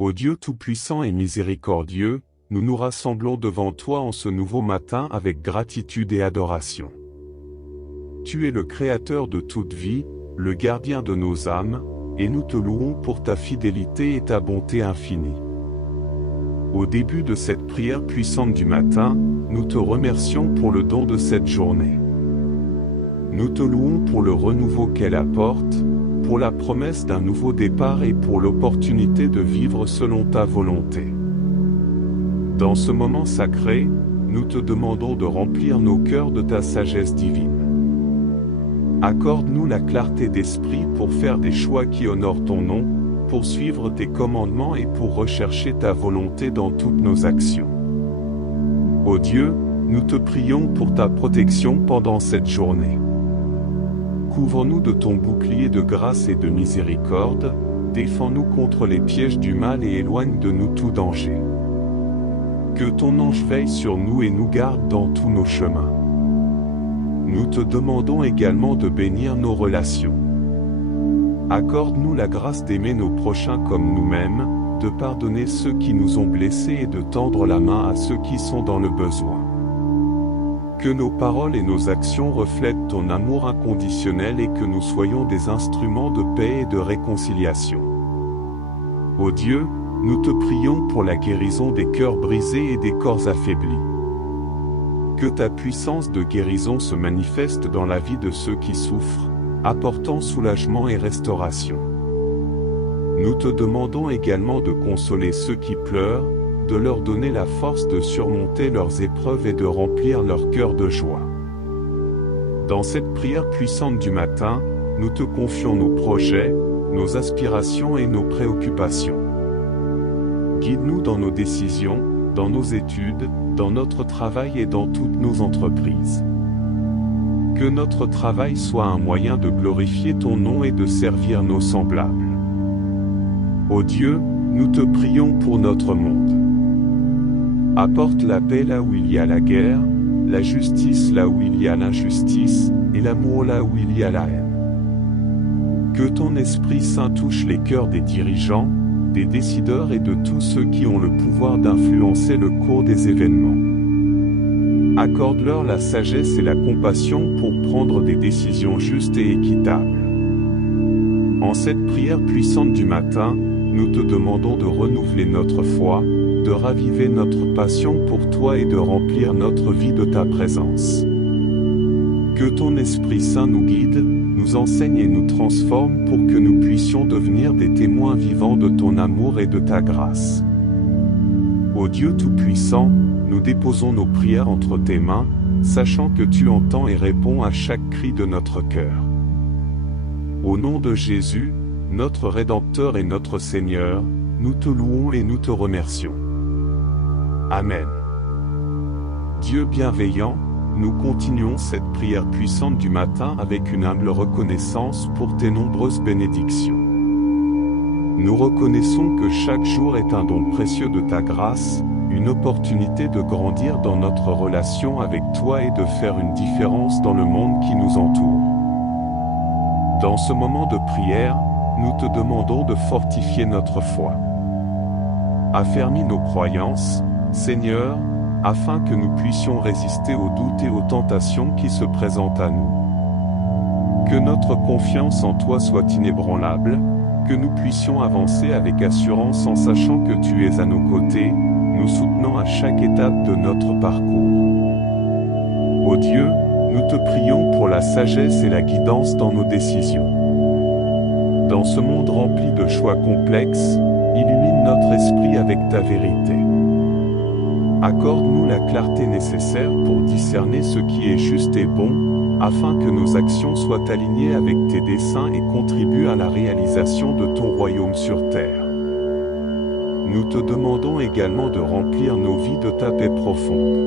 Ô Dieu tout-puissant et miséricordieux, nous nous rassemblons devant toi en ce nouveau matin avec gratitude et adoration. Tu es le Créateur de toute vie, le gardien de nos âmes, et nous te louons pour ta fidélité et ta bonté infinie. Au début de cette prière puissante du matin, nous te remercions pour le don de cette journée. Nous te louons pour le renouveau qu'elle apporte, pour la promesse d'un nouveau départ et pour l'opportunité de vivre selon ta volonté. Dans ce moment sacré, nous te demandons de remplir nos cœurs de ta sagesse divine. Accorde-nous la clarté d'esprit pour faire des choix qui honorent ton nom, pour suivre tes commandements et pour rechercher ta volonté dans toutes nos actions. Ô Dieu, nous te prions pour ta protection pendant cette journée. Couvre-nous de ton bouclier de grâce et de miséricorde, défends-nous contre les pièges du mal et éloigne de nous tout danger. Que ton ange veille sur nous et nous garde dans tous nos chemins. Nous te demandons également de bénir nos relations. Accorde-nous la grâce d'aimer nos prochains comme nous-mêmes, de pardonner ceux qui nous ont blessés et de tendre la main à ceux qui sont dans le besoin. Que nos paroles et nos actions reflètent ton amour inconditionnel et que nous soyons des instruments de paix et de réconciliation. Ô Dieu, nous te prions pour la guérison des cœurs brisés et des corps affaiblis. Que ta puissance de guérison se manifeste dans la vie de ceux qui souffrent, apportant soulagement et restauration. Nous te demandons également de consoler ceux qui pleurent, de leur donner la force de surmonter leurs épreuves et de remplir leur cœur de joie. Dans cette prière puissante du matin, nous te confions nos projets, nos aspirations et nos préoccupations. Guide-nous dans nos décisions, dans nos études, dans notre travail et dans toutes nos entreprises. Que notre travail soit un moyen de glorifier ton nom et de servir nos semblables. Ô Dieu, nous te prions pour notre monde. Apporte la paix là où il y a la guerre, la justice là où il y a l'injustice, et l'amour là où il y a la haine. Que ton Esprit Saint touche les cœurs des dirigeants, des décideurs et de tous ceux qui ont le pouvoir d'influencer le cours des événements. Accorde-leur la sagesse et la compassion pour prendre des décisions justes et équitables. En cette prière puissante du matin, nous te demandons de renouveler notre foi, de raviver notre passion pour toi et de remplir notre vie de ta présence. Que ton Esprit Saint nous guide, nous enseigne et nous transforme pour que nous puissions devenir des témoins vivants de ton amour et de ta grâce. Ô Dieu Tout-Puissant, nous déposons nos prières entre tes mains, sachant que tu entends et réponds à chaque cri de notre cœur. Au nom de Jésus, notre Rédempteur et notre Seigneur, nous te louons et nous te remercions. Amen. Dieu bienveillant, nous continuons cette prière puissante du matin avec une humble reconnaissance pour tes nombreuses bénédictions. Nous reconnaissons que chaque jour est un don précieux de ta grâce, une opportunité de grandir dans notre relation avec toi et de faire une différence dans le monde qui nous entoure. Dans ce moment de prière, nous te demandons de fortifier notre foi. Affermis nos croyances, Seigneur, afin que nous puissions résister aux doutes et aux tentations qui se présentent à nous. Que notre confiance en toi soit inébranlable, que nous puissions avancer avec assurance en sachant que tu es à nos côtés, nous soutenant à chaque étape de notre parcours. Ô Dieu, nous te prions pour la sagesse et la guidance dans nos décisions. Dans ce monde rempli de choix complexes, illumine notre esprit avec ta vérité. Accorde-nous la clarté nécessaire pour discerner ce qui est juste et bon, afin que nos actions soient alignées avec tes desseins et contribuent à la réalisation de ton royaume sur terre. Nous te demandons également de remplir nos vies de ta paix profonde.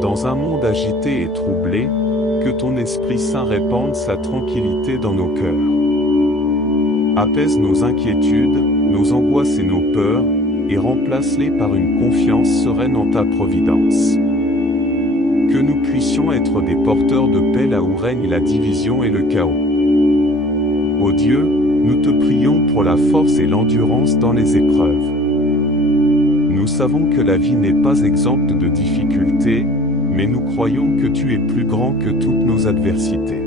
Dans un monde agité et troublé, que ton Esprit Saint répande sa tranquillité dans nos cœurs. Apaise nos inquiétudes, nos angoisses et nos peurs, et remplace-les par une confiance sereine en ta providence. Que nous puissions être des porteurs de paix là où règne la division et le chaos. Ô Dieu, nous te prions pour la force et l'endurance dans les épreuves. Nous savons que la vie n'est pas exempte de difficultés, mais nous croyons que tu es plus grand que toutes nos adversités.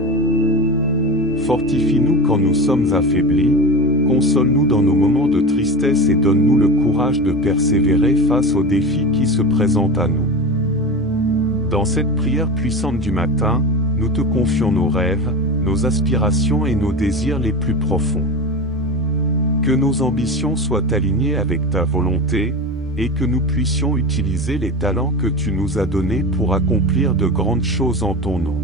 Fortifie-nous quand nous sommes affaiblis, console-nous dans nos moments de tristesse et donne-nous le courage de persévérer face aux défis qui se présentent à nous. Dans cette prière puissante du matin, nous te confions nos rêves, nos aspirations et nos désirs les plus profonds. Que nos ambitions soient alignées avec ta volonté, et que nous puissions utiliser les talents que tu nous as donnés pour accomplir de grandes choses en ton nom.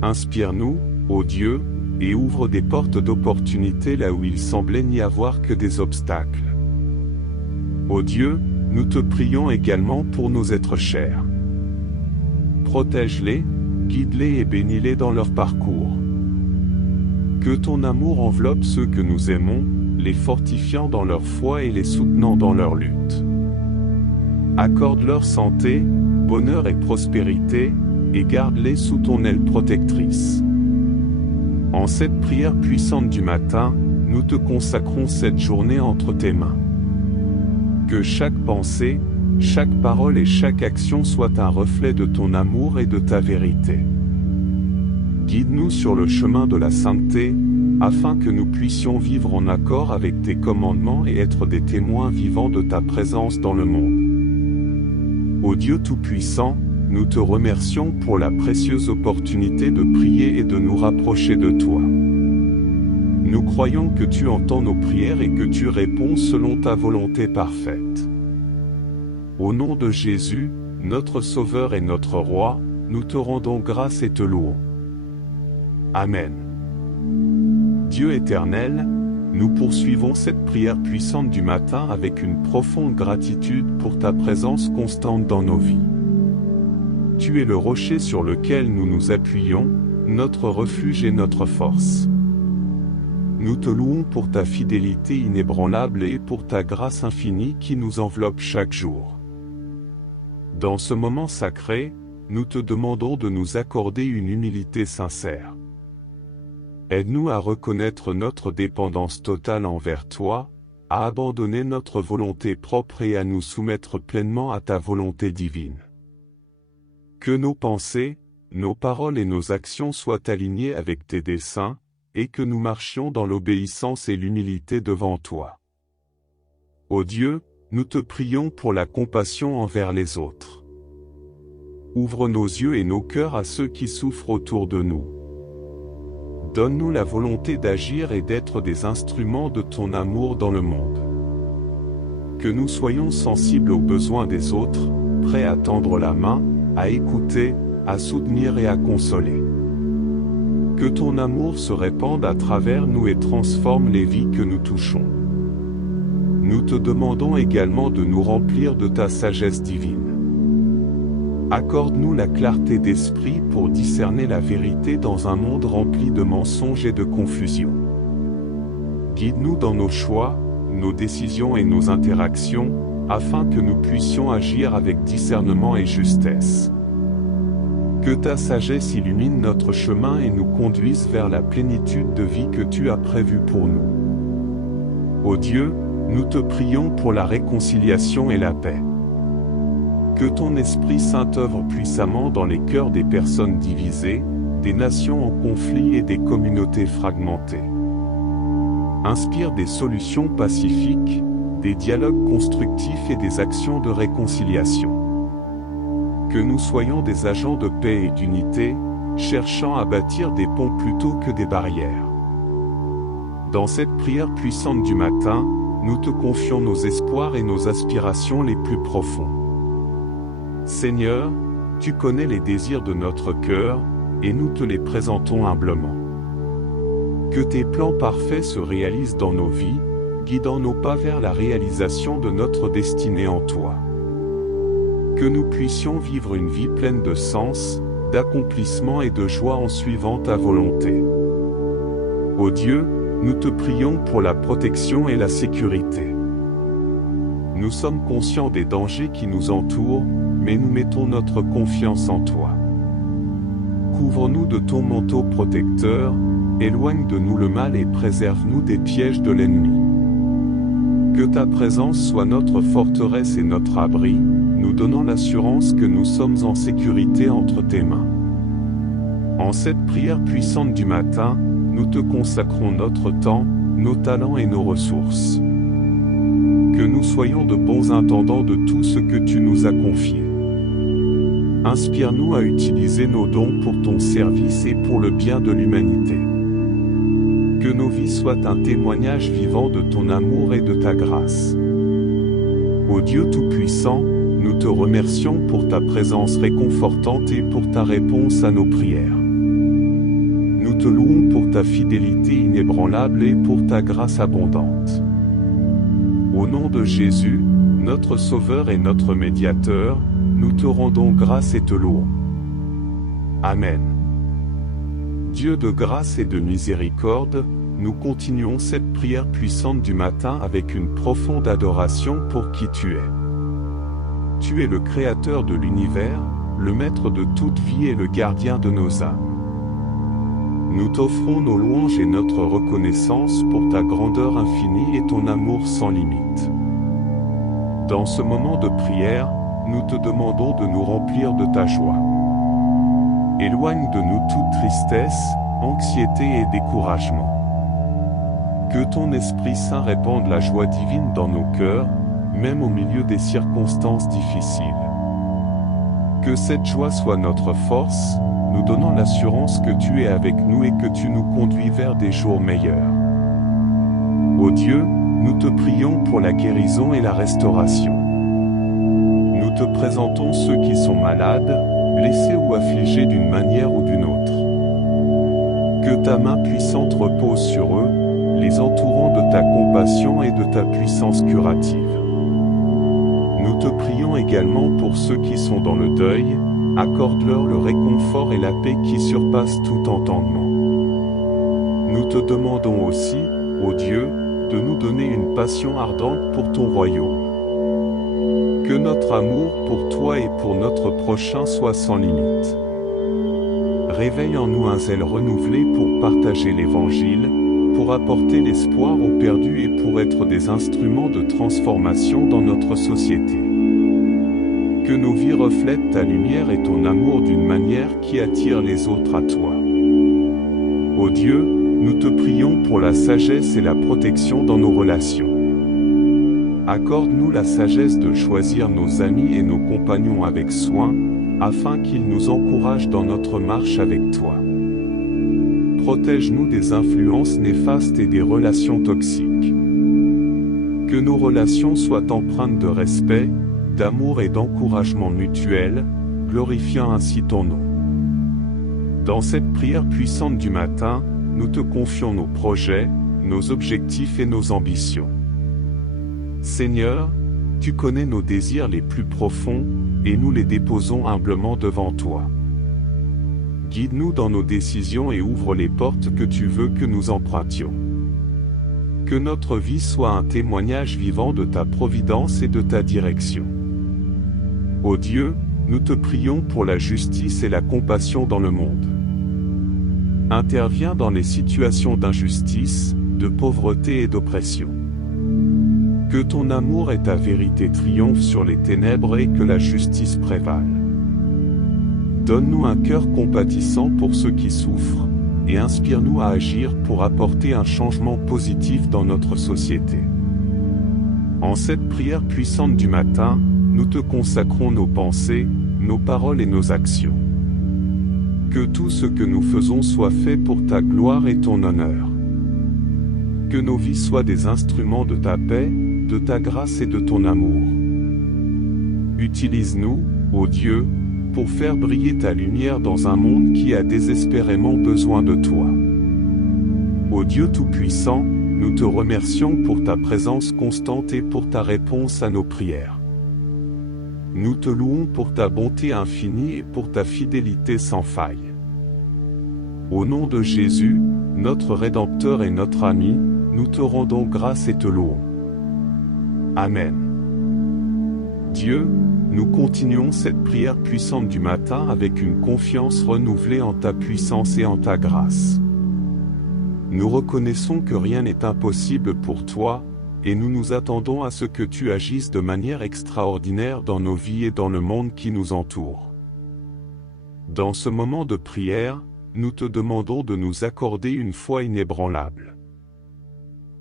Inspire-nous, ô Dieu, et ouvre des portes d'opportunités là où il semblait n'y avoir que des obstacles. Ô Dieu, nous te prions également pour nos êtres chers. Protège-les, guide-les et bénis-les dans leur parcours. Que ton amour enveloppe ceux que nous aimons, les fortifiant dans leur foi et les soutenant dans leur lutte. Accorde-leur santé, bonheur et prospérité, et garde-les sous ton aile protectrice. En cette prière puissante du matin, nous te consacrons cette journée entre tes mains. Que chaque pensée, chaque parole et chaque action soit un reflet de ton amour et de ta vérité. Guide-nous sur le chemin de la sainteté, afin que nous puissions vivre en accord avec tes commandements et être des témoins vivants de ta présence dans le monde. Ô Dieu Tout-Puissant, nous te remercions pour la précieuse opportunité de prier et de nous rapprocher de toi. Nous croyons que tu entends nos prières et que tu réponds selon ta volonté parfaite. Au nom de Jésus, notre Sauveur et notre Roi, nous te rendons grâce et te louons. Amen. Dieu éternel, nous poursuivons cette prière puissante du matin avec une profonde gratitude pour ta présence constante dans nos vies. Tu es le rocher sur lequel nous nous appuyons, notre refuge et notre force. Nous te louons pour ta fidélité inébranlable et pour ta grâce infinie qui nous enveloppe chaque jour. Dans ce moment sacré, nous te demandons de nous accorder une humilité sincère. Aide-nous à reconnaître notre dépendance totale envers toi, à abandonner notre volonté propre et à nous soumettre pleinement à ta volonté divine. Que nos pensées, nos paroles et nos actions soient alignées avec tes desseins, et que nous marchions dans l'obéissance et l'humilité devant toi. Ô Dieu, nous te prions pour la compassion envers les autres. Ouvre nos yeux et nos cœurs à ceux qui souffrent autour de nous. Donne-nous la volonté d'agir et d'être des instruments de ton amour dans le monde. Que nous soyons sensibles aux besoins des autres, prêts à tendre la main, à écouter, à soutenir et à consoler. Que ton amour se répande à travers nous et transforme les vies que nous touchons. Nous te demandons également de nous remplir de ta sagesse divine. Accorde-nous la clarté d'esprit pour discerner la vérité dans un monde rempli de mensonges et de confusion. Guide-nous dans nos choix, nos décisions et nos interactions, afin que nous puissions agir avec discernement et justesse. Que ta sagesse illumine notre chemin et nous conduise vers la plénitude de vie que tu as prévue pour nous. Ô Dieu, nous te prions pour la réconciliation et la paix. Que ton Esprit Saint œuvre puissamment dans les cœurs des personnes divisées, des nations en conflit et des communautés fragmentées. Inspire des solutions pacifiques, des dialogues constructifs et des actions de réconciliation. Que nous soyons des agents de paix et d'unité, cherchant à bâtir des ponts plutôt que des barrières. Dans cette prière puissante du matin, nous te confions nos espoirs et nos aspirations les plus profonds. Seigneur, tu connais les désirs de notre cœur, et nous te les présentons humblement. Que tes plans parfaits se réalisent dans nos vies, guidant nos pas vers la réalisation de notre destinée en toi. Que nous puissions vivre une vie pleine de sens, d'accomplissement et de joie en suivant ta volonté. Ô Dieu, nous te prions pour la protection et la sécurité. Nous sommes conscients des dangers qui nous entourent, mais nous mettons notre confiance en toi. Couvre-nous de ton manteau protecteur, éloigne de nous le mal et préserve-nous des pièges de l'ennemi. Que ta présence soit notre forteresse et notre abri, nous donnant l'assurance que nous sommes en sécurité entre tes mains. En cette prière puissante du matin, nous te consacrons notre temps, nos talents et nos ressources. Que nous soyons de bons intendants de tout ce que tu nous as confié. Inspire-nous à utiliser nos dons pour ton service et pour le bien de l'humanité. Que nos vies soient un témoignage vivant de ton amour et de ta grâce. Ô Dieu Tout-Puissant, nous te remercions pour ta présence réconfortante et pour ta réponse à nos prières. Nous te louons pour ta fidélité inébranlable et pour ta grâce abondante. Au nom de Jésus, notre Sauveur et notre Médiateur, nous te rendons grâce et te louons. Amen. Dieu de grâce et de miséricorde, nous continuons cette prière puissante du matin avec une profonde adoration pour qui tu es. Tu es le Créateur de l'univers, le Maître de toute vie et le gardien de nos âmes. Nous t'offrons nos louanges et notre reconnaissance pour ta grandeur infinie et ton amour sans limite. Dans ce moment de prière, nous te demandons de nous remplir de ta joie. Éloigne de nous toute tristesse, anxiété et découragement. Que ton Esprit Saint répande la joie divine dans nos cœurs, même au milieu des circonstances difficiles. Que cette joie soit notre force, nous donnant l'assurance que tu es avec nous et que tu nous conduis vers des jours meilleurs. Ô Dieu, nous te prions pour la guérison et la restauration. Nous te présentons ceux qui sont malades, blessés ou affligés d'une manière ou d'une autre. Que ta main puissante repose sur eux, les entourant de ta compassion et de ta puissance curative. Nous te prions également pour ceux qui sont dans le deuil, accorde-leur le réconfort et la paix qui surpassent tout entendement. Nous te demandons aussi, ô Dieu, de nous donner une passion ardente pour ton royaume. Que notre amour pour toi et pour notre prochain soit sans limite. Réveille en nous un zèle renouvelé pour partager l'Évangile, pour apporter l'espoir aux perdus et pour être des instruments de transformation dans notre société. Que nos vies reflètent ta lumière et ton amour d'une manière qui attire les autres à toi. Ô Dieu, nous te prions pour la sagesse et la protection dans nos relations. Accorde-nous la sagesse de choisir nos amis et nos compagnons avec soin, afin qu'ils nous encouragent dans notre marche avec toi. Protège-nous des influences néfastes et des relations toxiques. Que nos relations soient empreintes de respect, d'amour et d'encouragement mutuel, glorifiant ainsi ton nom. Dans cette prière puissante du matin, nous te confions nos projets, nos objectifs et nos ambitions. Seigneur, tu connais nos désirs les plus profonds, et nous les déposons humblement devant toi. Guide-nous dans nos décisions et ouvre les portes que tu veux que nous empruntions. Que notre vie soit un témoignage vivant de ta providence et de ta direction. Ô Dieu, nous te prions pour la justice et la compassion dans le monde. Interviens dans les situations d'injustice, de pauvreté et d'oppression. Que ton amour et ta vérité triomphent sur les ténèbres et que la justice prévale. Donne-nous un cœur compatissant pour ceux qui souffrent, et inspire-nous à agir pour apporter un changement positif dans notre société. En cette prière puissante du matin, nous te consacrons nos pensées, nos paroles et nos actions. Que tout ce que nous faisons soit fait pour ta gloire et ton honneur. Que nos vies soient des instruments de ta paix, de ta grâce et de ton amour. Utilise-nous, ô Dieu, pour faire briller ta lumière dans un monde qui a désespérément besoin de toi. Ô Dieu Tout-Puissant, nous te remercions pour ta présence constante et pour ta réponse à nos prières. Nous te louons pour ta bonté infinie et pour ta fidélité sans faille. Au nom de Jésus, notre Rédempteur et notre ami, nous te rendons grâce et te louons. Amen. Dieu, nous continuons cette prière puissante du matin avec une confiance renouvelée en ta puissance et en ta grâce. Nous reconnaissons que rien n'est impossible pour toi, et nous nous attendons à ce que tu agisses de manière extraordinaire dans nos vies et dans le monde qui nous entoure. Dans ce moment de prière, nous te demandons de nous accorder une foi inébranlable.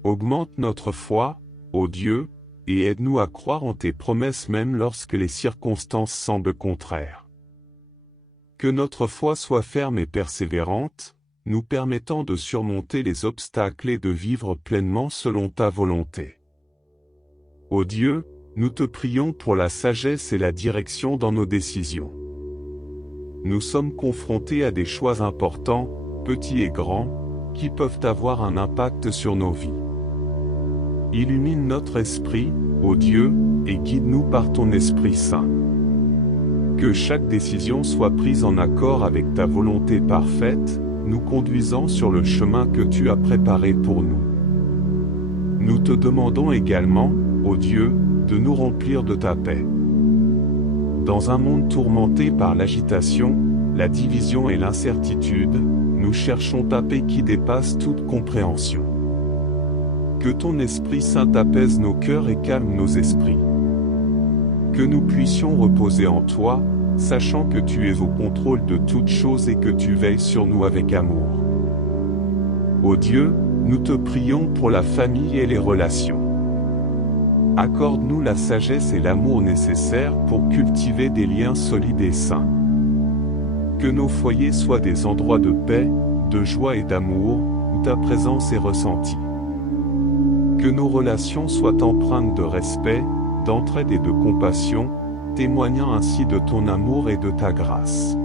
Augmente notre foi, ô Dieu, et aide-nous à croire en tes promesses même lorsque les circonstances semblent contraires. Que notre foi soit ferme et persévérante, nous permettant de surmonter les obstacles et de vivre pleinement selon ta volonté. Ô Dieu, nous te prions pour la sagesse et la direction dans nos décisions. Nous sommes confrontés à des choix importants, petits et grands, qui peuvent avoir un impact sur nos vies. Illumine notre esprit, ô Dieu, et guide-nous par ton Esprit Saint. Que chaque décision soit prise en accord avec ta volonté parfaite, nous conduisant sur le chemin que tu as préparé pour nous. Nous te demandons également, ô Dieu, de nous remplir de ta paix. Dans un monde tourmenté par l'agitation, la division et l'incertitude, nous cherchons ta paix qui dépasse toute compréhension. Que ton Esprit Saint apaise nos cœurs et calme nos esprits. Que nous puissions reposer en toi, sachant que tu es au contrôle de toutes choses et que tu veilles sur nous avec amour. Ô Dieu, nous te prions pour la famille et les relations. Accorde-nous la sagesse et l'amour nécessaires pour cultiver des liens solides et sains. Que nos foyers soient des endroits de paix, de joie et d'amour, où ta présence est ressentie. Que nos relations soient empreintes de respect, d'entraide et de compassion, témoignant ainsi de ton amour et de ta grâce.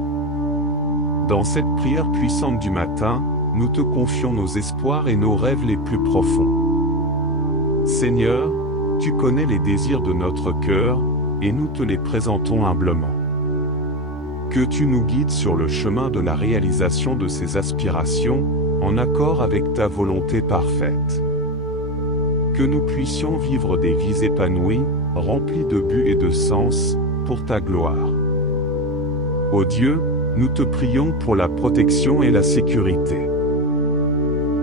Dans cette prière puissante du matin, nous te confions nos espoirs et nos rêves les plus profonds. Seigneur, tu connais les désirs de notre cœur, et nous te les présentons humblement. Que tu nous guides sur le chemin de la réalisation de ces aspirations, en accord avec ta volonté parfaite. Que nous puissions vivre des vies épanouies, remplies de buts et de sens, pour ta gloire. Ô Dieu, nous te prions pour la protection et la sécurité.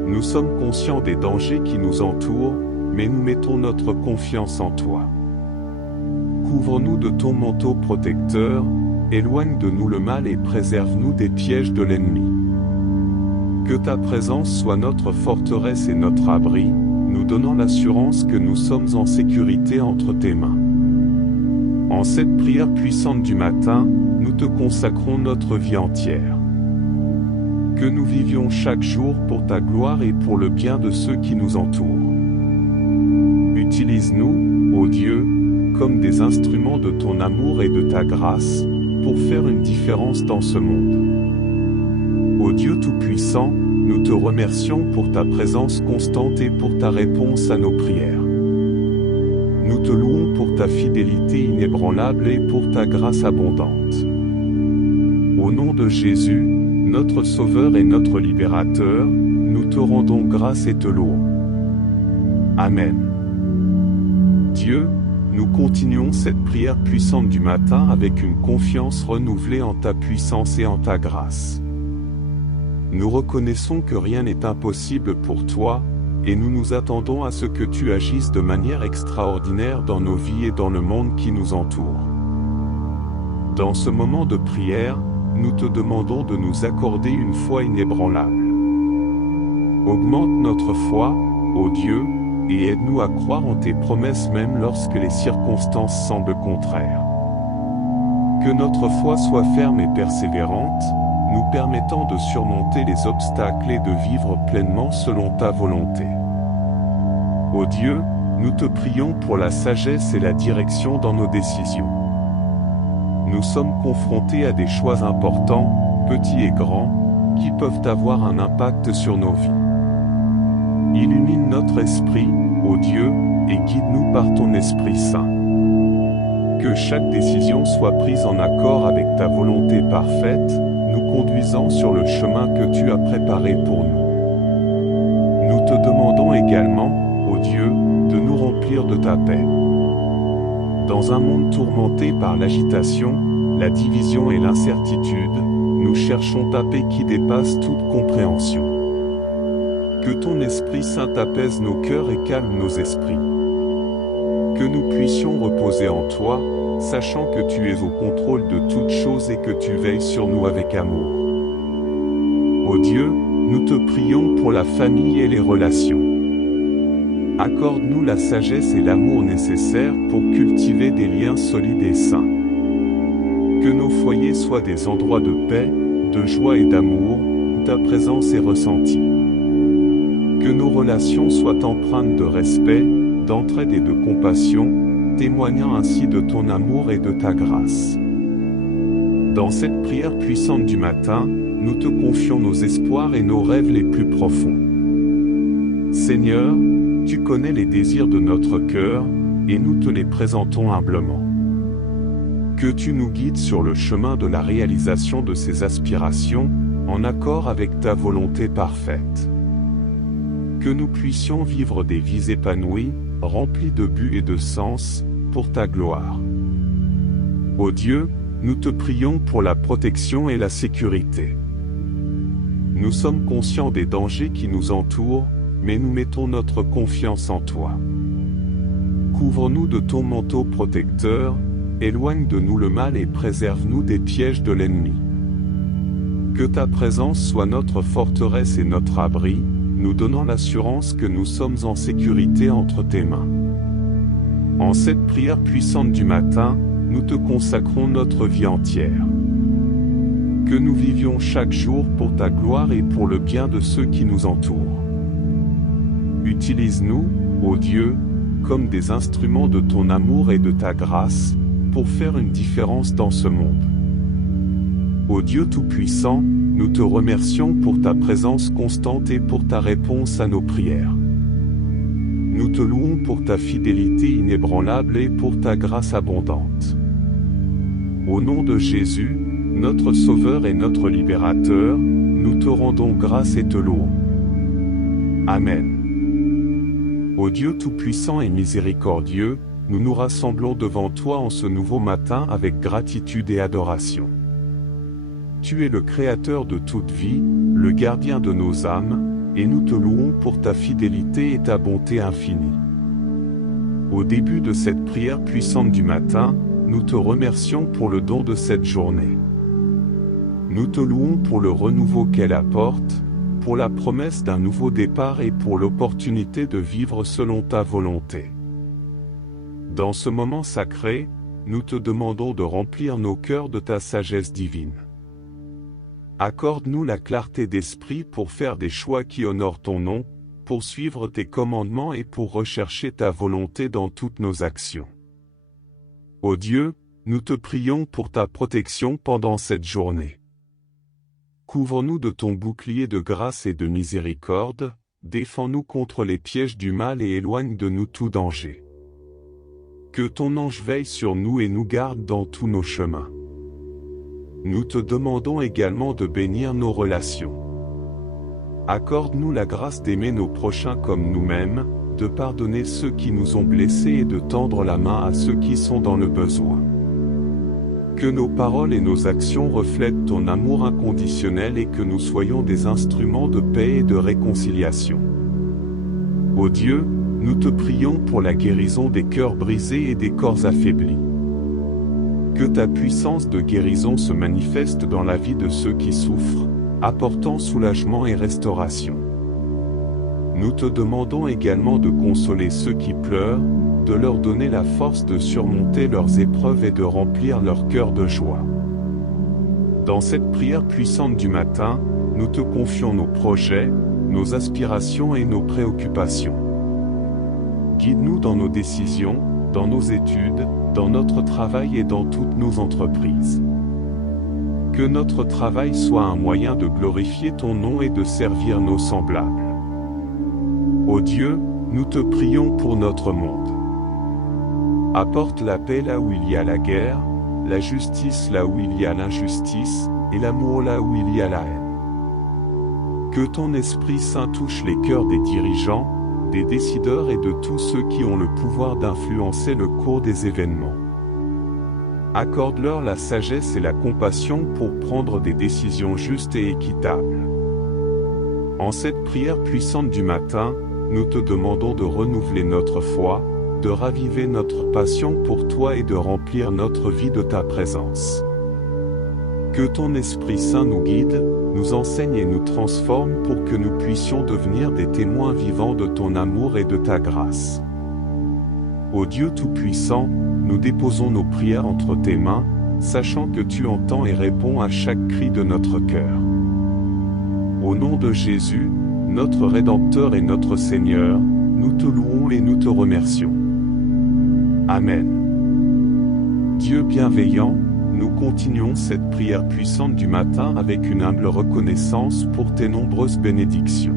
Nous sommes conscients des dangers qui nous entourent, mais nous mettons notre confiance en toi. Couvre-nous de ton manteau protecteur, éloigne de nous le mal et préserve-nous des pièges de l'ennemi. Que ta présence soit notre forteresse et notre abri, nous donnant l'assurance que nous sommes en sécurité entre tes mains. En cette prière puissante du matin, nous te consacrons notre vie entière. Que nous vivions chaque jour pour ta gloire et pour le bien de ceux qui nous entourent. Utilise-nous, ô Dieu, comme des instruments de ton amour et de ta grâce, pour faire une différence dans ce monde. Ô Dieu Tout-Puissant, nous te remercions pour ta présence constante et pour ta réponse à nos prières. Nous te louons pour ta fidélité inébranlable et pour ta grâce abondante. Au nom de Jésus, notre Sauveur et notre Libérateur, nous te rendons grâce et te louons. Amen. Dieu, nous continuons cette prière puissante du matin avec une confiance renouvelée en ta puissance et en ta grâce. Nous reconnaissons que rien n'est impossible pour toi, et nous nous attendons à ce que tu agisses de manière extraordinaire dans nos vies et dans le monde qui nous entoure. Dans ce moment de prière, nous te demandons de nous accorder une foi inébranlable. Augmente notre foi, ô Dieu, et aide-nous à croire en tes promesses même lorsque les circonstances semblent contraires. Que notre foi soit ferme et persévérante, nous permettant de surmonter les obstacles et de vivre pleinement selon ta volonté. Ô Dieu, nous te prions pour la sagesse et la direction dans nos décisions. Nous sommes confrontés à des choix importants, petits et grands, qui peuvent avoir un impact sur nos vies. Illumine notre esprit, ô Dieu, et guide-nous par ton Esprit Saint. Que chaque décision soit prise en accord avec ta volonté parfaite, nous conduisant sur le chemin que tu as préparé pour nous. Nous te demandons également, ô Dieu, de nous remplir de ta paix. Dans un monde tourmenté par l'agitation, la division et l'incertitude, nous cherchons ta paix qui dépasse toute compréhension. Que ton Esprit Saint apaise nos cœurs et calme nos esprits. Que nous puissions reposer en toi, sachant que tu es au contrôle de toutes choses et que tu veilles sur nous avec amour. Ô Dieu, nous te prions pour la famille et les relations. Accorde-nous la sagesse et l'amour nécessaires pour cultiver des liens solides et sains. Que nos foyers soient des endroits de paix, de joie et d'amour, où ta présence est ressentie. Que nos relations soient empreintes de respect, d'entraide et de compassion, témoignant ainsi de ton amour et de ta grâce. Dans cette prière puissante du matin, nous te confions nos espoirs et nos rêves les plus profonds. Seigneur, tu connais les désirs de notre cœur, et nous te les présentons humblement. Que tu nous guides sur le chemin de la réalisation de ces aspirations, en accord avec ta volonté parfaite. Que nous puissions vivre des vies épanouies, remplies de buts et de sens, pour ta gloire. Ô Dieu, nous te prions pour la protection et la sécurité. Nous sommes conscients des dangers qui nous entourent, mais nous mettons notre confiance en toi. Couvre-nous de ton manteau protecteur, éloigne de nous le mal et préserve-nous des pièges de l'ennemi. Que ta présence soit notre forteresse et notre abri, nous donnant l'assurance que nous sommes en sécurité entre tes mains. En cette prière puissante du matin, nous te consacrons notre vie entière. Que nous vivions chaque jour pour ta gloire et pour le bien de ceux qui nous entourent. Utilise-nous, ô Dieu, comme des instruments de ton amour et de ta grâce, pour faire une différence dans ce monde. Ô Dieu Tout-Puissant, nous te remercions pour ta présence constante et pour ta réponse à nos prières. Nous te louons pour ta fidélité inébranlable et pour ta grâce abondante. Au nom de Jésus, notre Sauveur et notre Libérateur, nous te rendons grâce et te louons. Amen. Ô Dieu Tout-Puissant et miséricordieux, nous nous rassemblons devant toi en ce nouveau matin avec gratitude et adoration. Tu es le Créateur de toute vie, le gardien de nos âmes, et nous te louons pour ta fidélité et ta bonté infinie. Au début de cette prière puissante du matin, nous te remercions pour le don de cette journée. Nous te louons pour le renouveau qu'elle apporte, pour la promesse d'un nouveau départ et pour l'opportunité de vivre selon ta volonté. Dans ce moment sacré, nous te demandons de remplir nos cœurs de ta sagesse divine. Accorde-nous la clarté d'esprit pour faire des choix qui honorent ton nom, pour suivre tes commandements et pour rechercher ta volonté dans toutes nos actions. Ô Dieu, nous te prions pour ta protection pendant cette journée. Couvre-nous de ton bouclier de grâce et de miséricorde, défends-nous contre les pièges du mal et éloigne de nous tout danger. Que ton ange veille sur nous et nous garde dans tous nos chemins. Nous te demandons également de bénir nos relations. Accorde-nous la grâce d'aimer nos prochains comme nous-mêmes, de pardonner ceux qui nous ont blessés et de tendre la main à ceux qui sont dans le besoin. Que nos paroles et nos actions reflètent ton amour inconditionnel et que nous soyons des instruments de paix et de réconciliation. Ô Dieu, nous te prions pour la guérison des cœurs brisés et des corps affaiblis. Que ta puissance de guérison se manifeste dans la vie de ceux qui souffrent, apportant soulagement et restauration. Nous te demandons également de consoler ceux qui pleurent, de leur donner la force de surmonter leurs épreuves et de remplir leur cœur de joie. Dans cette prière puissante du matin, nous te confions nos projets, nos aspirations et nos préoccupations. Guide-nous dans nos décisions, dans nos études, dans notre travail et dans toutes nos entreprises. Que notre travail soit un moyen de glorifier ton nom et de servir nos semblables. Ô Dieu, nous te prions pour notre monde. Apporte la paix là où il y a la guerre, la justice là où il y a l'injustice, et l'amour là où il y a la haine. Que ton Esprit Saint touche les cœurs des dirigeants, des décideurs et de tous ceux qui ont le pouvoir d'influencer le cours des événements. Accorde-leur la sagesse et la compassion pour prendre des décisions justes et équitables. En cette prière puissante du matin, nous te demandons de renouveler notre foi, de raviver notre passion pour toi et de remplir notre vie de ta présence. Que ton Esprit Saint nous guide, nous enseigne et nous transforme pour que nous puissions devenir des témoins vivants de ton amour et de ta grâce. Ô Dieu Tout-Puissant, nous déposons nos prières entre tes mains, sachant que tu entends et réponds à chaque cri de notre cœur. Au nom de Jésus, notre Rédempteur et notre Seigneur, nous te louons et nous te remercions. Amen. Dieu bienveillant, nous continuons cette prière puissante du matin avec une humble reconnaissance pour tes nombreuses bénédictions.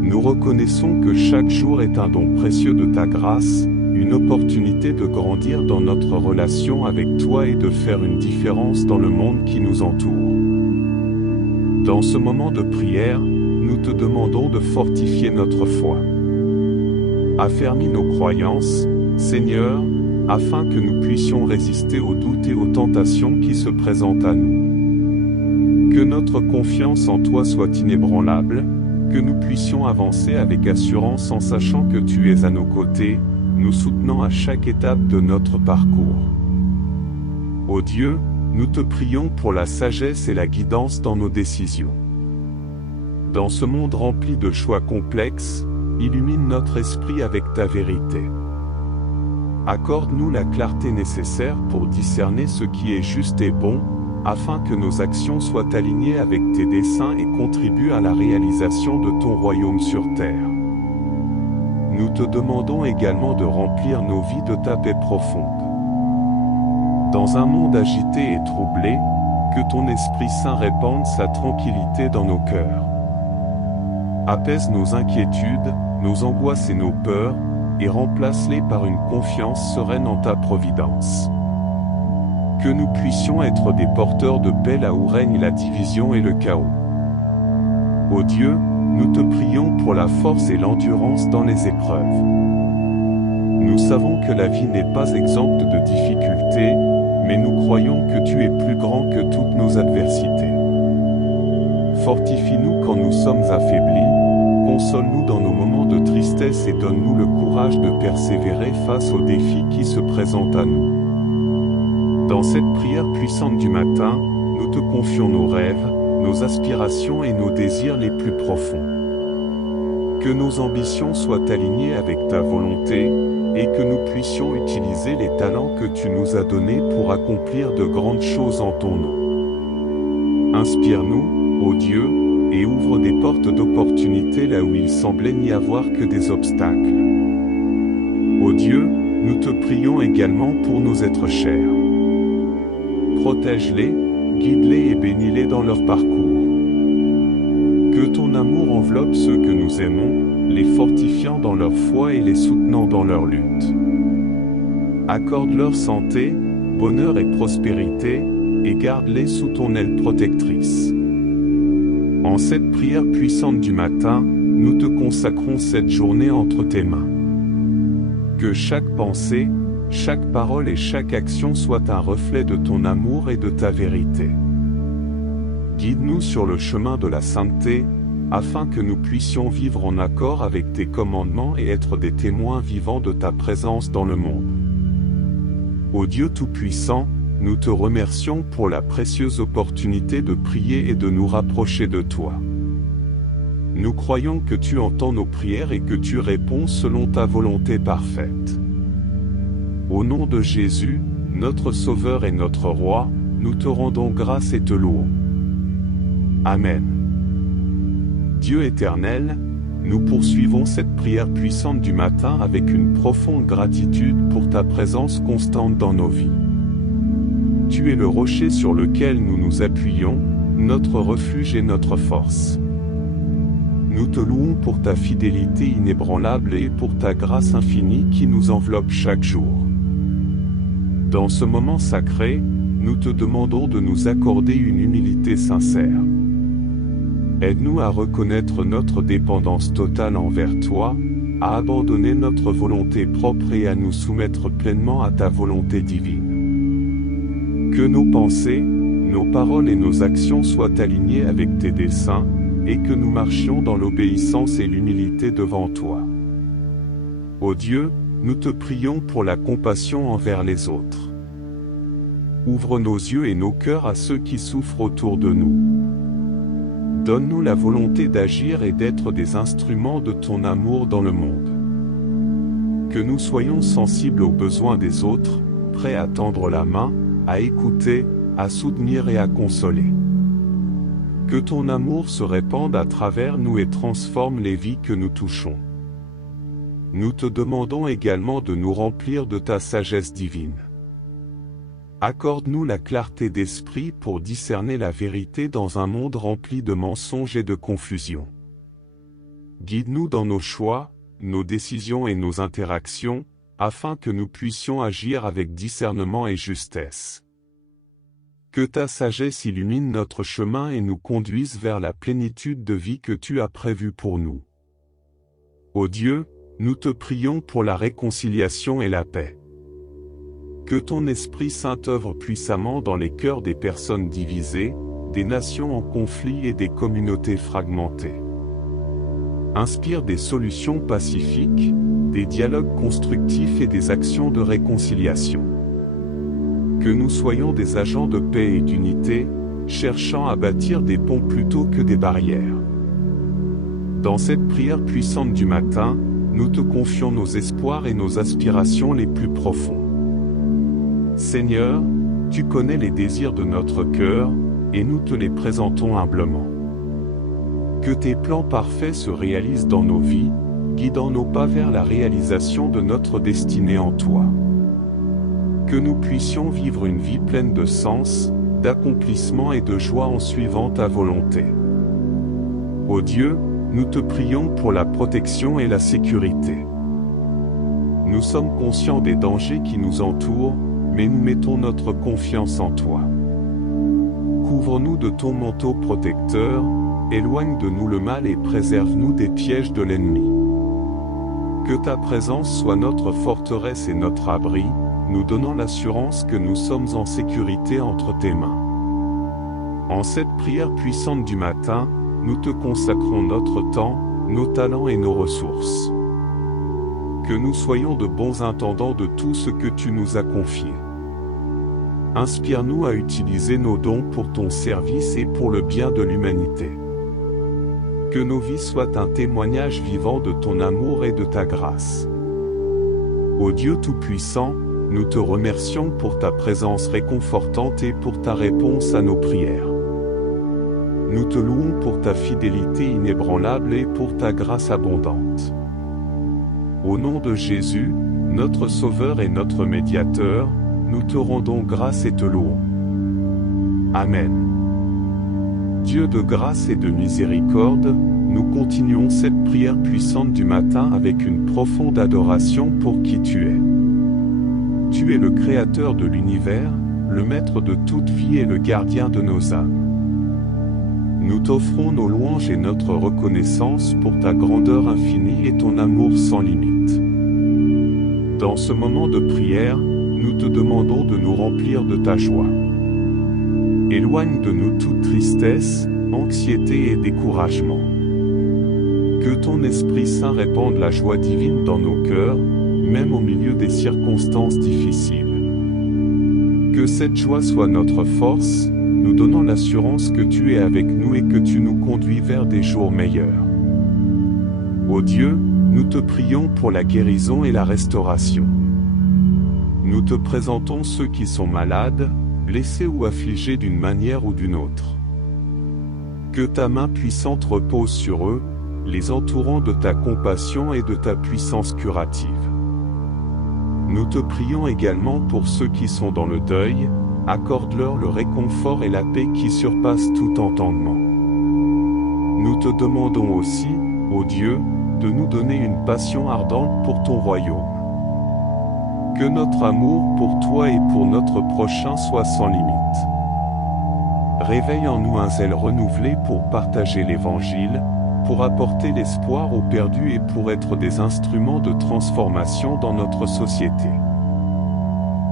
Nous reconnaissons que chaque jour est un don précieux de ta grâce, une opportunité de grandir dans notre relation avec toi et de faire une différence dans le monde qui nous entoure. Dans ce moment de prière, nous te demandons de fortifier notre foi. Affermis nos croyances, Seigneur, afin que nous puissions résister aux doutes et aux tentations qui se présentent à nous. Que notre confiance en toi soit inébranlable, que nous puissions avancer avec assurance en sachant que tu es à nos côtés, nous soutenant à chaque étape de notre parcours. Ô Dieu, nous te prions pour la sagesse et la guidance dans nos décisions. Dans ce monde rempli de choix complexes, illumine notre esprit avec ta vérité. Accorde-nous la clarté nécessaire pour discerner ce qui est juste et bon, afin que nos actions soient alignées avec tes desseins et contribuent à la réalisation de ton royaume sur terre. Nous te demandons également de remplir nos vies de ta paix profonde. Dans un monde agité et troublé, que ton Esprit Saint répande sa tranquillité dans nos cœurs. Apaise nos inquiétudes, nos angoisses et nos peurs, et remplace-les par une confiance sereine en ta providence. Que nous puissions être des porteurs de paix là où règne la division et le chaos. Ô Dieu, nous te prions pour la force et l'endurance dans les épreuves. Nous savons que la vie n'est pas exempte de difficultés, mais nous croyons que tu es plus grand que toutes nos adversités. Fortifie-nous quand nous sommes affaiblis, console-nous dans nos moments de tristesse et donne-nous le courage de persévérer face aux défis qui se présentent à nous. Dans cette prière puissante du matin, nous te confions nos rêves, nos aspirations et nos désirs les plus profonds. Que nos ambitions soient alignées avec ta volonté, et que nous puissions utiliser les talents que tu nous as donnés pour accomplir de grandes choses en ton nom. Inspire-nous, ô Dieu, et ouvre des portes d'opportunités là où il semblait n'y avoir que des obstacles. Ô Dieu, nous te prions également pour nos êtres chers. Protège-les, guide-les et bénis-les dans leur parcours. Que ton amour enveloppe ceux que nous aimons, les fortifiant dans leur foi et les soutenant dans leur lutte. Accorde-leur santé, bonheur et prospérité, et garde-les sous ton aile protectrice. En cette prière puissante du matin, nous te consacrons cette journée entre tes mains. Que chaque pensée, chaque parole et chaque action soit un reflet de ton amour et de ta vérité. Guide-nous sur le chemin de la sainteté, afin que nous puissions vivre en accord avec tes commandements et être des témoins vivants de ta présence dans le monde. Ô Dieu Tout-Puissant, nous te remercions pour la précieuse opportunité de prier et de nous rapprocher de toi. Nous croyons que tu entends nos prières et que tu réponds selon ta volonté parfaite. Au nom de Jésus, notre Sauveur et notre Roi, nous te rendons grâce et te louons. Amen. Dieu éternel, nous poursuivons cette prière puissante du matin avec une profonde gratitude pour ta présence constante dans nos vies. Tu es le rocher sur lequel nous nous appuyons, notre refuge et notre force. Nous te louons pour ta fidélité inébranlable et pour ta grâce infinie qui nous enveloppe chaque jour. Dans ce moment sacré, nous te demandons de nous accorder une humilité sincère. Aide-nous à reconnaître notre dépendance totale envers toi, à abandonner notre volonté propre et à nous soumettre pleinement à ta volonté divine. Que nos pensées, nos paroles et nos actions soient alignées avec tes desseins, et que nous marchions dans l'obéissance et l'humilité devant toi. Ô Dieu, nous te prions pour la compassion envers les autres. Ouvre nos yeux et nos cœurs à ceux qui souffrent autour de nous. Donne-nous la volonté d'agir et d'être des instruments de ton amour dans le monde. Que nous soyons sensibles aux besoins des autres, prêts à tendre la main, à écouter, à soutenir et à consoler. Que ton amour se répande à travers nous et transforme les vies que nous touchons. Nous te demandons également de nous remplir de ta sagesse divine. Accorde-nous la clarté d'esprit pour discerner la vérité dans un monde rempli de mensonges et de confusion. Guide-nous dans nos choix, nos décisions et nos interactions, afin que nous puissions agir avec discernement et justesse. Que ta sagesse illumine notre chemin et nous conduise vers la plénitude de vie que tu as prévue pour nous. Ô Dieu, nous te prions pour la réconciliation et la paix. Que ton Esprit Saint œuvre puissamment dans les cœurs des personnes divisées, des nations en conflit et des communautés fragmentées. Inspire des solutions pacifiques, des dialogues constructifs et des actions de réconciliation. Que nous soyons des agents de paix et d'unité, cherchant à bâtir des ponts plutôt que des barrières. Dans cette prière puissante du matin, nous te confions nos espoirs et nos aspirations les plus profonds. Seigneur, tu connais les désirs de notre cœur, et nous te les présentons humblement. Que tes plans parfaits se réalisent dans nos vies, guidant nos pas vers la réalisation de notre destinée en toi. Que nous puissions vivre une vie pleine de sens, d'accomplissement et de joie en suivant ta volonté. Ô Dieu, nous te prions pour la protection et la sécurité. Nous sommes conscients des dangers qui nous entourent, mais nous mettons notre confiance en toi. Couvre-nous de ton manteau protecteur, éloigne de nous le mal et préserve-nous des pièges de l'ennemi. Que ta présence soit notre forteresse et notre abri, nous donnant l'assurance que nous sommes en sécurité entre tes mains. En cette prière puissante du matin, nous te consacrons notre temps, nos talents et nos ressources. Que nous soyons de bons intendants de tout ce que tu nous as confié. Inspire-nous à utiliser nos dons pour ton service et pour le bien de l'humanité. Que nos vies soient un témoignage vivant de ton amour et de ta grâce. Ô Dieu Tout-Puissant, nous te remercions pour ta présence réconfortante et pour ta réponse à nos prières. Nous te louons pour ta fidélité inébranlable et pour ta grâce abondante. Au nom de Jésus, notre Sauveur et notre Médiateur, nous te rendons grâce et te louons. Amen. Dieu de grâce et de miséricorde, nous continuons cette prière puissante du matin avec une profonde adoration pour qui tu es. Tu es le Créateur de l'univers, le Maître de toute vie et le gardien de nos âmes. Nous t'offrons nos louanges et notre reconnaissance pour ta grandeur infinie et ton amour sans limite. Dans ce moment de prière, nous te demandons de nous remplir de ta joie. Éloigne de nous toute tristesse, anxiété et découragement. Que ton Esprit Saint répande la joie divine dans nos cœurs, même au milieu des circonstances difficiles. Que cette joie soit notre force, nous donnant l'assurance que tu es avec nous et que tu nous conduis vers des jours meilleurs. Ô Dieu, nous te prions pour la guérison et la restauration. Nous te présentons ceux qui sont malades, blessés ou affligés d'une manière ou d'une autre. Que ta main puissante repose sur eux, les entourant de ta compassion et de ta puissance curative. Nous te prions également pour ceux qui sont dans le deuil, accorde-leur le réconfort et la paix qui surpassent tout entendement. Nous te demandons aussi, ô Dieu, de nous donner une passion ardente pour ton royaume. Que notre amour pour toi et pour notre prochain soit sans limite. Réveille en nous un zèle renouvelé pour partager l'Évangile, pour apporter l'espoir aux perdus et pour être des instruments de transformation dans notre société.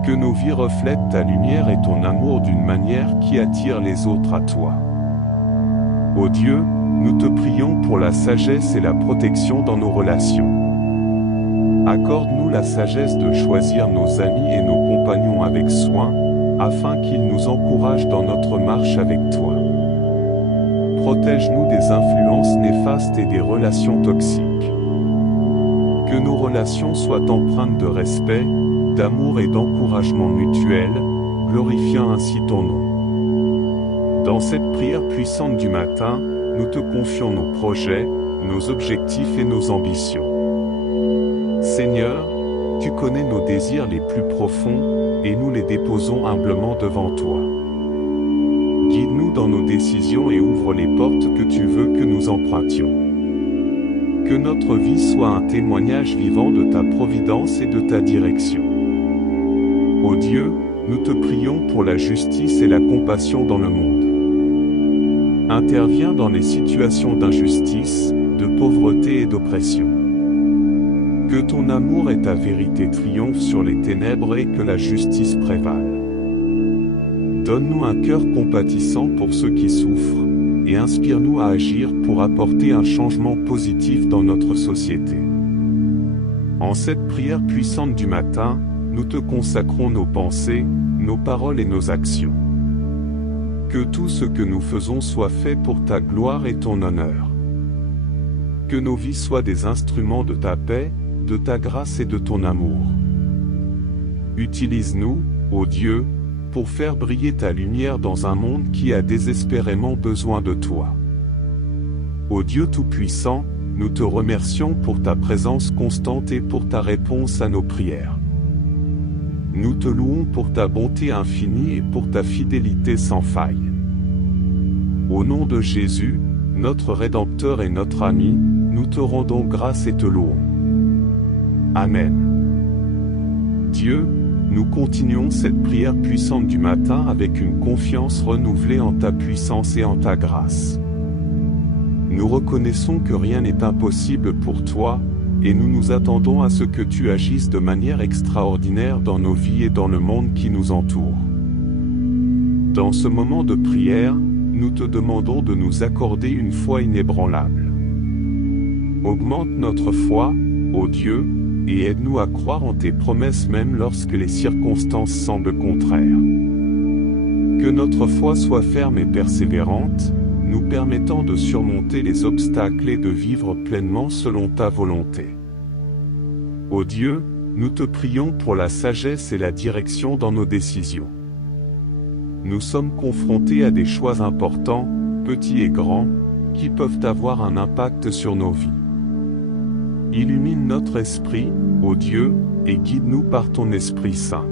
Que nos vies reflètent ta lumière et ton amour d'une manière qui attire les autres à toi. Ô Dieu, nous te prions pour la sagesse et la protection dans nos relations. Accorde-nous la sagesse de choisir nos amis et nos compagnons avec soin, afin qu'ils nous encouragent dans notre marche avec toi. Protège-nous des influences néfastes et des relations toxiques. Que nos relations soient empreintes de respect, d'amour et d'encouragement mutuel, glorifiant ainsi ton nom. Dans cette prière puissante du matin, nous te confions nos projets, nos objectifs et nos ambitions. Seigneur, tu connais nos désirs les plus profonds, et nous les déposons humblement devant toi. Guide-nous dans nos décisions et ouvre les portes que tu veux que nous empruntions. Que notre vie soit un témoignage vivant de ta providence et de ta direction. Ô Dieu, nous te prions pour la justice et la compassion dans le monde. Interviens dans les situations d'injustice, de pauvreté et d'oppression. Que ton amour et ta vérité triomphent sur les ténèbres et que la justice prévale. Donne-nous un cœur compatissant pour ceux qui souffrent, et inspire-nous à agir pour apporter un changement positif dans notre société. En cette prière puissante du matin, nous te consacrons nos pensées, nos paroles et nos actions. Que tout ce que nous faisons soit fait pour ta gloire et ton honneur. Que nos vies soient des instruments de ta paix, de ta grâce et de ton amour. Utilise-nous, ô Dieu, pour faire briller ta lumière dans un monde qui a désespérément besoin de toi. Ô Dieu Tout-Puissant, nous te remercions pour ta présence constante et pour ta réponse à nos prières. Nous te louons pour ta bonté infinie et pour ta fidélité sans faille. Au nom de Jésus, notre Rédempteur et notre ami, nous te rendons grâce et te louons. Amen. Dieu, nous continuons cette prière puissante du matin avec une confiance renouvelée en ta puissance et en ta grâce. Nous reconnaissons que rien n'est impossible pour toi, et nous nous attendons à ce que tu agisses de manière extraordinaire dans nos vies et dans le monde qui nous entoure. Dans ce moment de prière, nous te demandons de nous accorder une foi inébranlable. Augmente notre foi, ô Dieu, et aide-nous à croire en tes promesses même lorsque les circonstances semblent contraires. Que notre foi soit ferme et persévérante, nous permettant de surmonter les obstacles et de vivre pleinement selon ta volonté. Ô Dieu, nous te prions pour la sagesse et la direction dans nos décisions. Nous sommes confrontés à des choix importants, petits et grands, qui peuvent avoir un impact sur nos vies. Illumine notre esprit, ô Dieu, et guide-nous par ton Esprit Saint.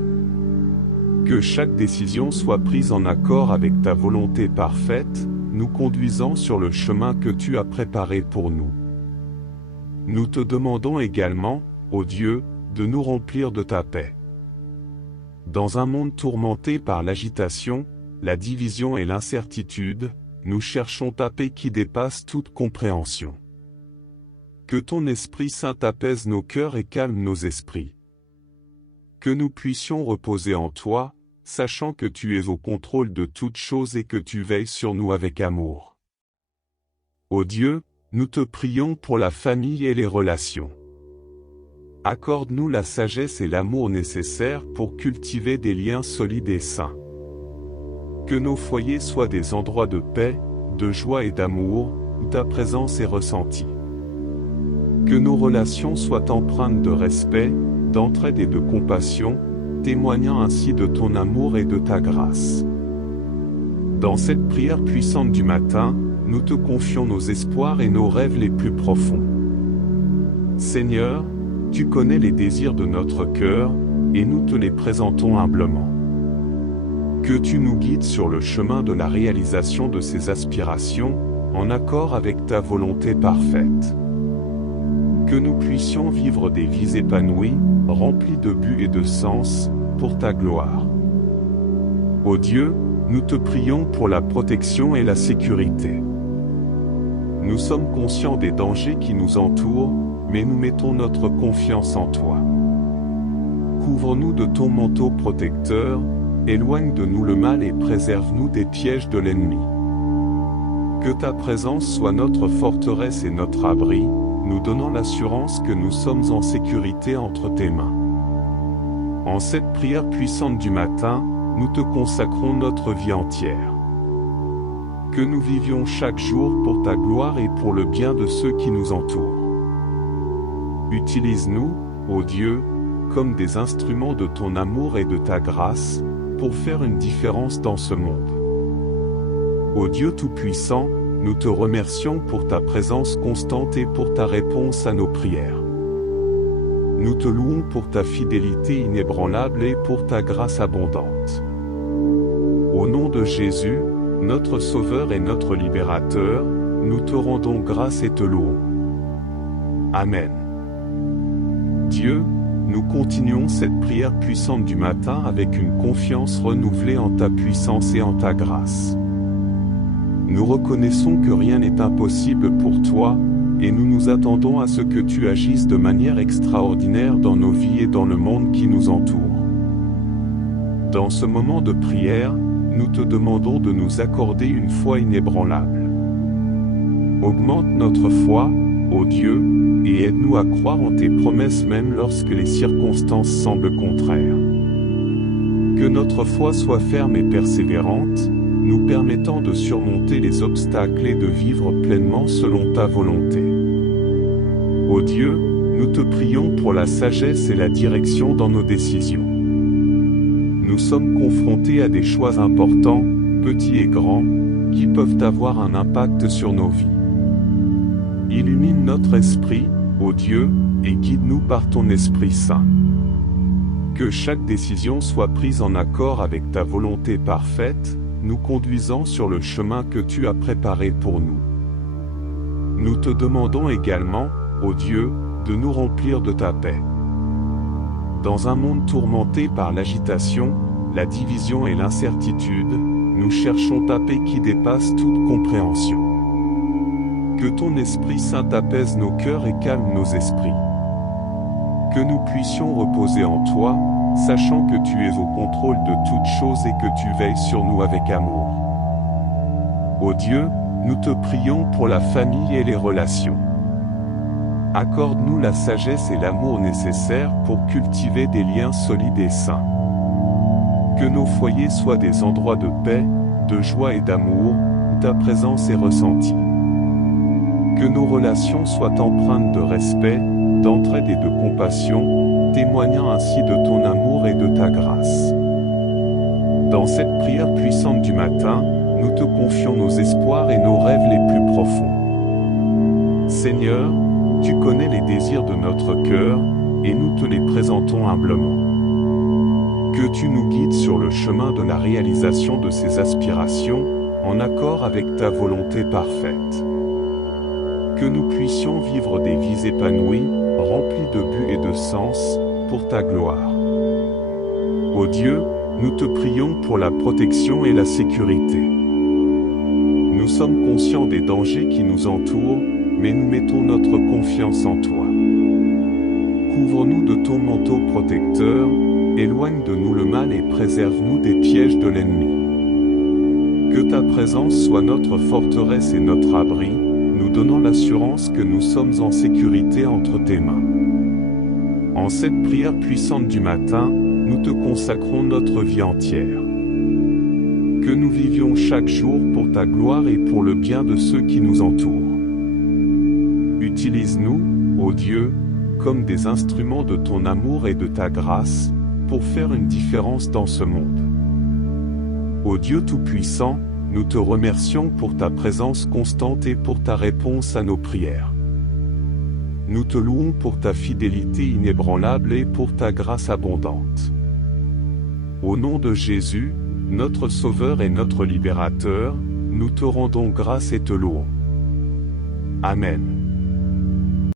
Que chaque décision soit prise en accord avec ta volonté parfaite, nous conduisant sur le chemin que tu as préparé pour nous. Nous te demandons également, ô Dieu, de nous remplir de ta paix. Dans un monde tourmenté par l'agitation, la division et l'incertitude, nous cherchons ta paix qui dépasse toute compréhension. Que ton Esprit Saint apaise nos cœurs et calme nos esprits. Que nous puissions reposer en toi, sachant que tu es au contrôle de toutes choses et que tu veilles sur nous avec amour. Ô Dieu, nous te prions pour la famille et les relations. Accorde-nous la sagesse et l'amour nécessaires pour cultiver des liens solides et sains. Que nos foyers soient des endroits de paix, de joie et d'amour, où ta présence est ressentie. Que nos relations soient empreintes de respect, d'entraide et de compassion, témoignant ainsi de ton amour et de ta grâce. Dans cette prière puissante du matin, nous te confions nos espoirs et nos rêves les plus profonds. Seigneur, tu connais les désirs de notre cœur, et nous te les présentons humblement. Que tu nous guides sur le chemin de la réalisation de ces aspirations, en accord avec ta volonté parfaite. Que nous puissions vivre des vies épanouies, remplies de but et de sens, pour ta gloire. Ô Dieu, nous te prions pour la protection et la sécurité. Nous sommes conscients des dangers qui nous entourent, mais nous mettons notre confiance en toi. Couvre-nous de ton manteau protecteur, éloigne de nous le mal et préserve-nous des pièges de l'ennemi. Que ta présence soit notre forteresse et notre abri, nous donnant l'assurance que nous sommes en sécurité entre tes mains. En cette prière puissante du matin, nous te consacrons notre vie entière. Que nous vivions chaque jour pour ta gloire et pour le bien de ceux qui nous entourent. Utilise-nous, ô Dieu, comme des instruments de ton amour et de ta grâce, pour faire une différence dans ce monde. Ô Dieu Tout-Puissant, nous te remercions pour ta présence constante et pour ta réponse à nos prières. Nous te louons pour ta fidélité inébranlable et pour ta grâce abondante. Au nom de Jésus, notre Sauveur et notre Libérateur, nous te rendons grâce et te louons. Amen. Dieu, nous continuons cette prière puissante du matin avec une confiance renouvelée en ta puissance et en ta grâce. Nous reconnaissons que rien n'est impossible pour toi, et nous nous attendons à ce que tu agisses de manière extraordinaire dans nos vies et dans le monde qui nous entoure. Dans ce moment de prière, nous te demandons de nous accorder une foi inébranlable. Augmente notre foi, ô Dieu, et aide-nous à croire en tes promesses même lorsque les circonstances semblent contraires. Que notre foi soit ferme et persévérante, nous permettant de surmonter les obstacles et de vivre pleinement selon ta volonté. Ô Dieu, nous te prions pour la sagesse et la direction dans nos décisions. Nous sommes confrontés à des choix importants, petits et grands, qui peuvent avoir un impact sur nos vies. Illumine notre esprit, ô Dieu, et guide-nous par ton Esprit Saint. Que chaque décision soit prise en accord avec ta volonté parfaite, nous conduisant sur le chemin que tu as préparé pour nous. Nous te demandons également, ô Dieu, de nous remplir de ta paix. Dans un monde tourmenté par l'agitation, la division et l'incertitude, nous cherchons ta paix qui dépasse toute compréhension. Que ton Esprit Saint apaise nos cœurs et calme nos esprits. Que nous puissions reposer en toi, sachant que tu es au contrôle de toutes choses et que tu veilles sur nous avec amour. Ô Dieu, nous te prions pour la famille et les relations. Accorde-nous la sagesse et l'amour nécessaires pour cultiver des liens solides et sains. Que nos foyers soient des endroits de paix, de joie et d'amour, où ta présence est ressentie. Que nos relations soient empreintes de respect, d'entraide et de compassion, témoignant ainsi de ton amour et de ta grâce. Dans cette prière puissante du matin, nous te confions nos espoirs et nos rêves les plus profonds. Seigneur, tu connais les désirs de notre cœur, et nous te les présentons humblement. Que tu nous guides sur le chemin de la réalisation de ces aspirations, en accord avec ta volonté parfaite. Que nous puissions vivre des vies épanouies, remplies de but et de sens, pour ta gloire. Ô Dieu, nous te prions pour la protection et la sécurité. Nous sommes conscients des dangers qui nous entourent, mais nous mettons notre confiance en toi. Couvre-nous de ton manteau protecteur, éloigne de nous le mal et préserve-nous des pièges de l'ennemi. Que ta présence soit notre forteresse et notre abri, nous donnant l'assurance que nous sommes en sécurité entre tes mains. En cette prière puissante du matin, nous te consacrons notre vie entière. Que nous vivions chaque jour pour ta gloire et pour le bien de ceux qui nous entourent. Utilise-nous, ô Dieu, comme des instruments de ton amour et de ta grâce, pour faire une différence dans ce monde. Ô Dieu Tout-Puissant, nous te remercions pour ta présence constante et pour ta réponse à nos prières. Nous te louons pour ta fidélité inébranlable et pour ta grâce abondante. Au nom de Jésus, notre Sauveur et notre Libérateur, nous te rendons grâce et te louons. Amen.